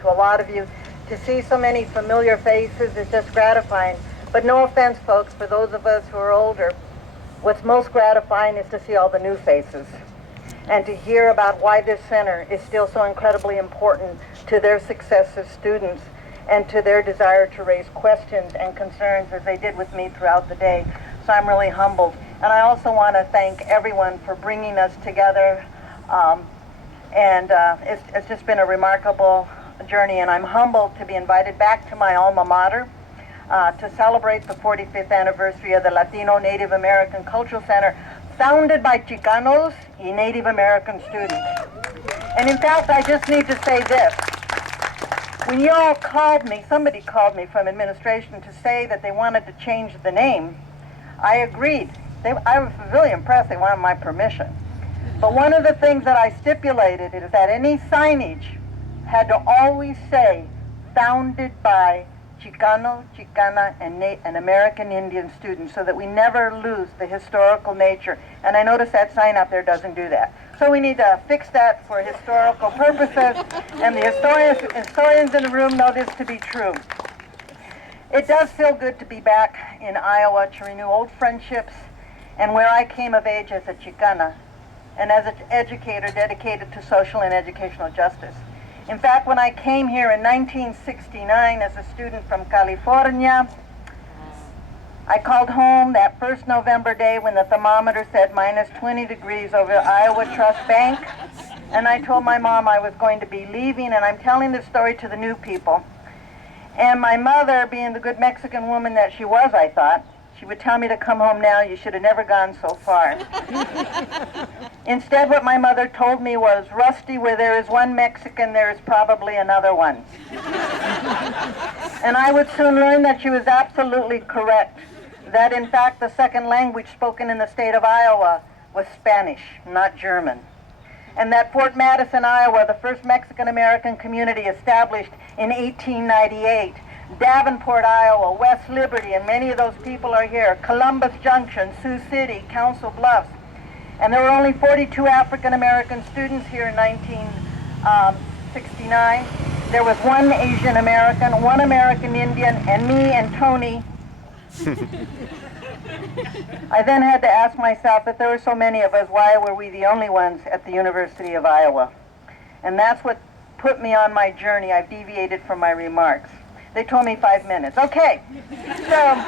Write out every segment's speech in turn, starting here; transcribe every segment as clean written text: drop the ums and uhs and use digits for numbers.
to a lot of you. To see so many familiar faces is just gratifying. But no offense, folks, for those of us who are older, what's most gratifying is to see all the new faces and to hear about why this center is still so incredibly important to their success as students and to their desire to raise questions and concerns as they did with me throughout the day. So I'm really humbled. And I also want to thank everyone for bringing us together. It's just been a remarkable journey, and I'm humbled to be invited back to my alma mater to celebrate the 45th anniversary of the Latino Native American Cultural Center, founded by Chicanos y Native American students. And in fact, I just need to say this. When you all called me, somebody called me from administration to say that they wanted to change the name, I agreed. I was really impressed. They wanted my permission. But one of the things that I stipulated is that any signage had to always say, founded by Chicano, Chicana, and American Indian students, so that we never lose the historical nature. And I notice that sign up there doesn't do that. So we need to fix that for historical purposes, and the historians in the room know this to be true. It does feel good to be back in Iowa to renew old friendships, and where I came of age as a Chicana, and as an educator dedicated to social and educational justice. In fact, when I came here in 1969 as a student from California, I called home that first November day when the thermometer said minus 20 degrees over Iowa Trust Bank, and I told my mom I was going to be leaving, and I'm telling this story to the new people. And my mother, being the good Mexican woman that she was, I thought, she would tell me to come home now. You should have never gone so far. Instead, what my mother told me was, Rusty, where there is one Mexican, there is probably another one. And I would soon learn that she was absolutely correct, that in fact the second language spoken in the state of Iowa was Spanish, not German. And that Fort Madison, Iowa, the first Mexican-American community established in 1898, Davenport, Iowa, West Liberty, and many of those people are here, Columbus Junction, Sioux City, Council Bluffs. And there were only 42 African-American students here in 1969. There was one Asian American, one American Indian, and me and Tony. I then had to ask myself, if there were so many of us, why were we the only ones at the University of Iowa? And that's what put me on my journey. I've deviated from my remarks. They told me 5 minutes. Okay. So,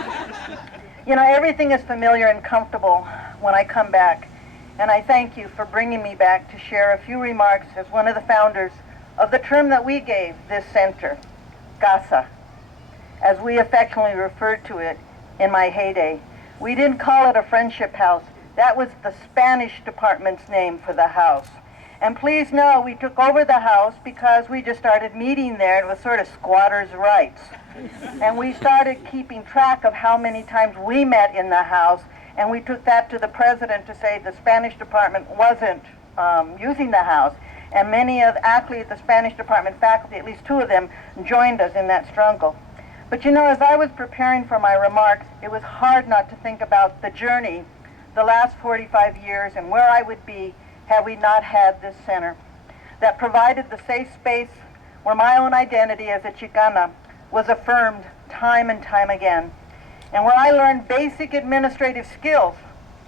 everything is familiar and comfortable when I come back. And I thank you for bringing me back to share a few remarks as one of the founders of the term that we gave this center, Casa, as we affectionately referred to it in my heyday. We didn't call it a friendship house. That was the Spanish department's name for the house. And please know, we took over the house because we just started meeting there. It was sort of squatters' rights. And we started keeping track of how many times we met in the house, and we took that to the president to say the Spanish department wasn't using the house. And actually the Spanish department faculty, at least 2 of them, joined us in that struggle. But as I was preparing for my remarks, it was hard not to think about the journey, the last 45 years, and where I would be had we not had this center that provided the safe space where my own identity as a Chicana was affirmed time and time again, and where I learned basic administrative skills,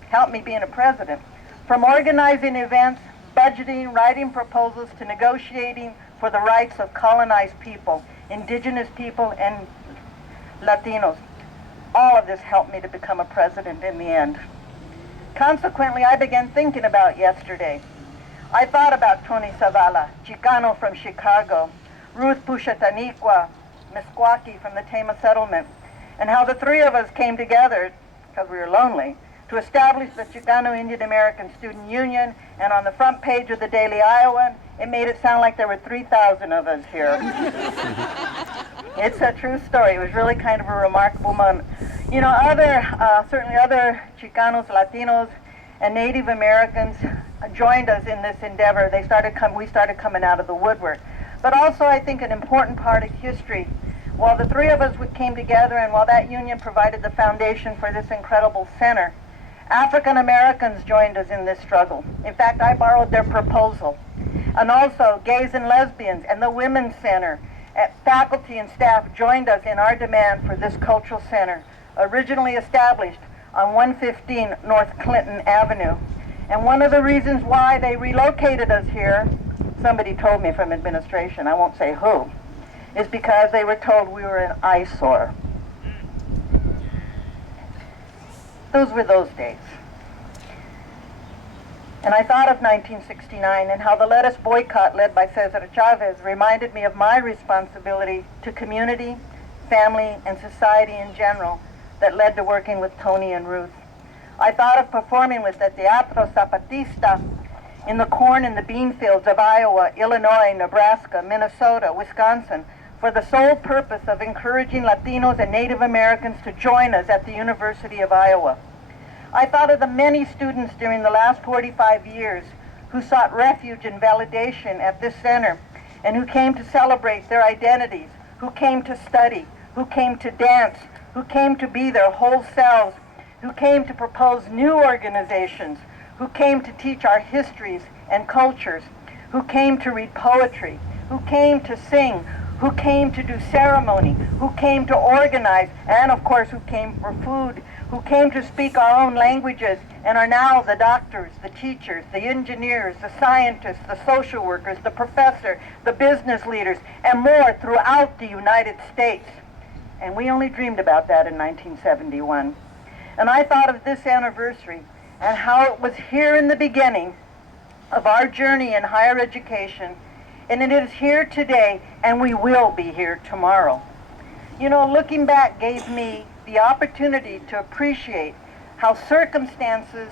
helped me being a president, from organizing events, budgeting, writing proposals, to negotiating for the rights of colonized people, indigenous people, and Latinos. All of this helped me to become a president in the end. Consequently, I began thinking about yesterday. I thought about Tony Zavala, Chicano from Chicago, Ruth Pushataniqua, Meskwaki from the Tama settlement, and how the 3 of us came together, because we were lonely, to establish the Chicano Indian American Student Union, and on the front page of the Daily Iowan, it made it sound like there were 3,000 of us here. It's a true story. It was really kind of a remarkable moment. Certainly other Chicanos, Latinos, and Native Americans joined us in this endeavor. We started coming out of the woodwork. But also, I think an important part of history, while the 3 of us came together and while that union provided the foundation for this incredible center, African Americans joined us in this struggle. In fact, I borrowed their proposal. And also gays and lesbians and the Women's Center faculty and staff joined us in our demand for this cultural center, originally established on 115 North Clinton Avenue. And one of the reasons why they relocated us here, somebody told me from administration, I won't say who, is because they were told we were an eyesore. Those were those days. And I thought of 1969 and how the lettuce boycott led by Cesar Chavez reminded me of my responsibility to community, family, and society in general that led to working with Tony and Ruth. I thought of performing with the Teatro Zapatista in the corn and the bean fields of Iowa, Illinois, Nebraska, Minnesota, Wisconsin, for the sole purpose of encouraging Latinos and Native Americans to join us at the University of Iowa. I thought of the many students during the last 45 years who sought refuge and validation at this center and who came to celebrate their identities, who came to study, who came to dance, who came to be their whole selves, who came to propose new organizations, who came to teach our histories and cultures, who came to read poetry, who came to sing, who came to do ceremony, who came to organize, and of course who came for food, who came to speak our own languages and are now the doctors, the teachers, the engineers, the scientists, the social workers, the professor, the business leaders, and more throughout the United States. And we only dreamed about that in 1971. And I thought of this anniversary and how it was here in the beginning of our journey in higher education, and it is here today, and we will be here tomorrow. You know, looking back gave me the opportunity to appreciate how circumstances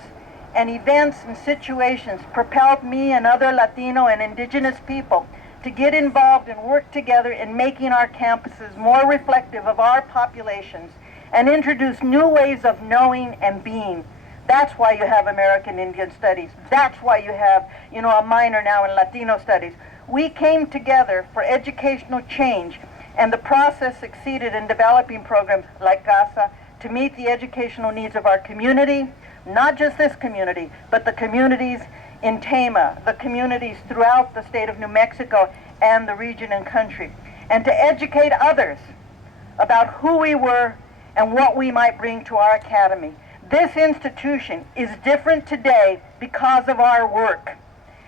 and events and situations propelled me and other Latino and indigenous people to get involved and work together in making our campuses more reflective of our populations and introduce new ways of knowing and being. That's why you have American Indian Studies. That's why you have, a minor now in Latino Studies. We came together for educational change, and the process succeeded in developing programs like CASA to meet the educational needs of our community, not just this community, but the communities in Tama, the communities throughout the state of New Mexico and the region and country, and to educate others about who we were and what we might bring to our academy. This institution is different today because of our work,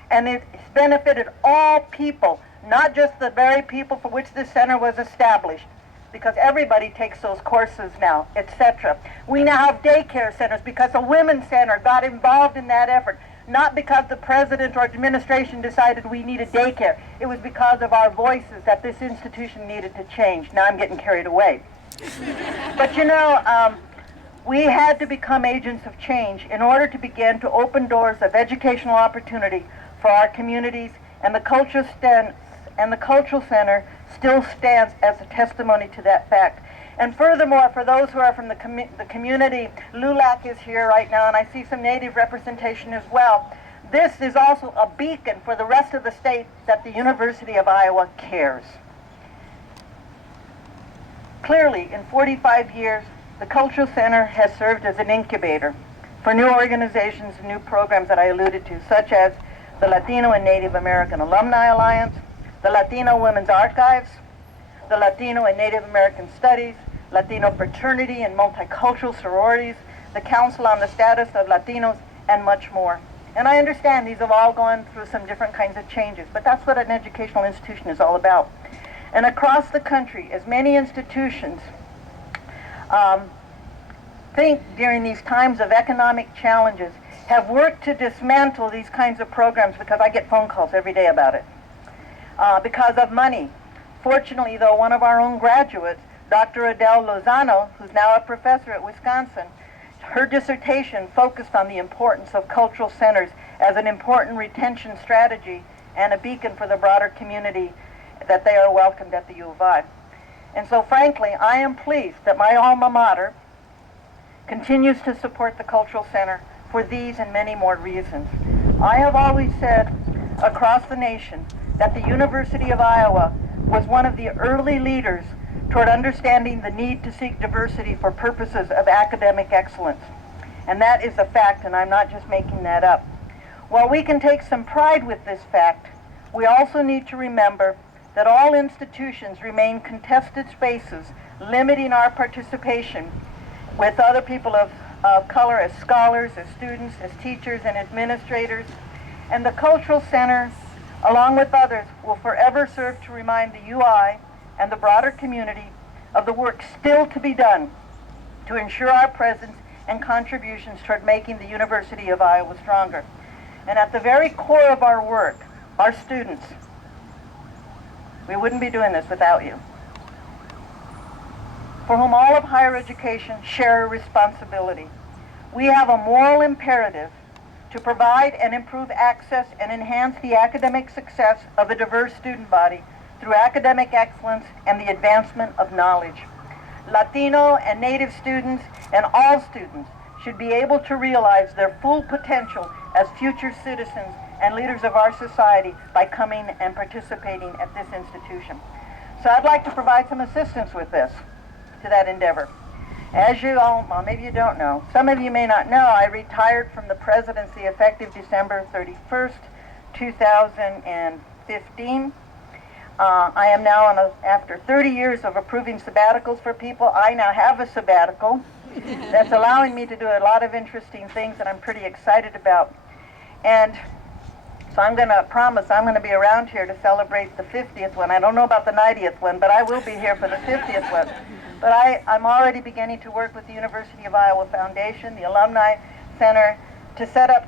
and it's benefited all people, not just the very people for which this center was established, because everybody takes those courses now, etc. We now have daycare centers because the Women's Center got involved in that effort, not because the president or administration decided we needed daycare. It was because of our voices that this institution needed to change. Now I'm getting carried away. But we had to become agents of change in order to begin to open doors of educational opportunity for our communities, and the cultural center still stands as a testimony to that fact. And furthermore, for those who are from the community, LNACC is here right now, and I see some Native representation as well. This is also a beacon for the rest of the state that the University of Iowa cares. Clearly, in 45 years, the Cultural Center has served as an incubator for new organizations and new programs that I alluded to, such as the Latino and Native American Alumni Alliance, the Latino Women's Archives, the Latino and Native American Studies, Latino Fraternity and Multicultural Sororities, the Council on the Status of Latinos, and much more. And I understand these have all gone through some different kinds of changes, but that's what an educational institution is all about. And across the country, as many institutions think during these times of economic challenges, have worked to dismantle these kinds of programs, because I get phone calls every day about it, because of money. Fortunately, though, one of our own graduates, Dr. Adele Lozano, who's now a professor at Wisconsin, her dissertation focused on the importance of cultural centers as an important retention strategy and a beacon for the broader community that they are welcomed at the U of I. And so, frankly, I am pleased that my alma mater continues to support the Cultural Center for these and many more reasons. I have always said across the nation that the University of Iowa was one of the early leaders toward understanding the need to seek diversity for purposes of academic excellence. And that is a fact, and I'm not just making that up. While we can take some pride with this fact, we also need to remember that all institutions remain contested spaces, limiting our participation with other people of color as scholars, as students, as teachers, and administrators. And the Cultural Center, along with others, will forever serve to remind the UI and the broader community of the work still to be done to ensure our presence and contributions toward making the University of Iowa stronger. And at the very core of our work, our students. We wouldn't be doing this without you, for whom all of higher education share a responsibility. We have a moral imperative to provide and improve access and enhance the academic success of a diverse student body through academic excellence and the advancement of knowledge. Latino and Native students and all students should be able to realize their full potential as future citizens and leaders of our society by coming and participating at this institution. So I'd like to provide some assistance with this, to that endeavor. As you all, well, maybe you don't know, some of you may not know, I retired from the presidency effective December 31st, 2015. I am now after 30 years of approving sabbaticals for people, I now have a sabbatical that's allowing me to do a lot of interesting things that I'm pretty excited about. And so I'm going to promise I'm going to be around here to celebrate the 50th one. I don't know about the 90th one, but I will be here for the 50th one. But I'm already beginning to work with the University of Iowa Foundation, the Alumni Center, to set up,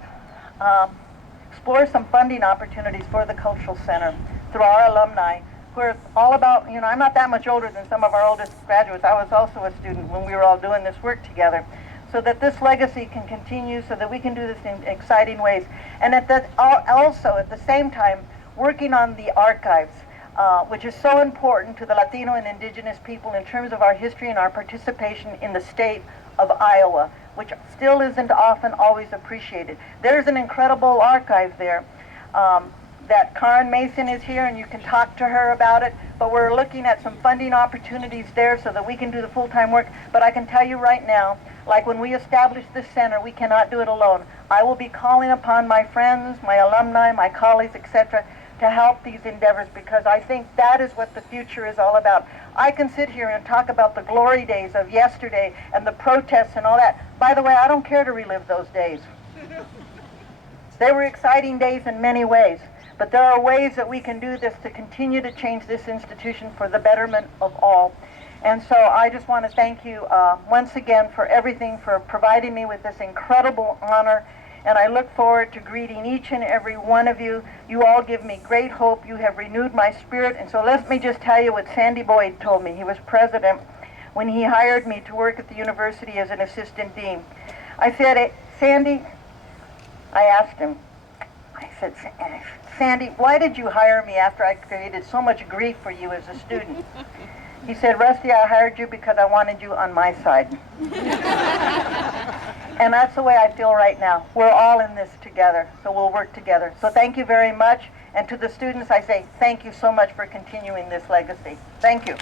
explore some funding opportunities for the Cultural Center through our alumni, who are all about, you know, I'm not that much older than some of our oldest graduates. I was also a student when we were all doing this work together, so that this legacy can continue, so that we can do this in exciting ways. And also, at the same time, working on the archives, which is so important to the Latino and Indigenous people in terms of our history and our participation in the state of Iowa, which still isn't often always appreciated. There's an incredible archive there. That Karen Mason is here, and you can talk to her about it, but we're looking at some funding opportunities there so that we can do the full-time work. But I can tell you right now, like when we established this center, we cannot do it alone. I will be calling upon my friends, my alumni, my colleagues, etc., to help these endeavors, because I think that is what the future is all about. I can sit here and talk about the glory days of yesterday and the protests and all that. By the way, I don't care to relive those days. They were exciting days in many ways, but there are ways that we can do this to continue to change this institution for the betterment of all. And so I just want to thank you once again for everything, for providing me with this incredible honor. And I look forward to greeting each and every one of you. You all give me great hope. You have renewed my spirit. And so let me just tell you what Sandy Boyd told me. He was president when he hired me to work at the university as an assistant dean. I said, Sandy, I asked him, I said, Sandy, why did you hire me after I created so much grief for you as a student? He said, Rusty, I hired you because I wanted you on my side. And that's the way I feel right now. We're all in this together, so we'll work together. So thank you very much. And to the students, I say thank you so much for continuing this legacy. Thank you.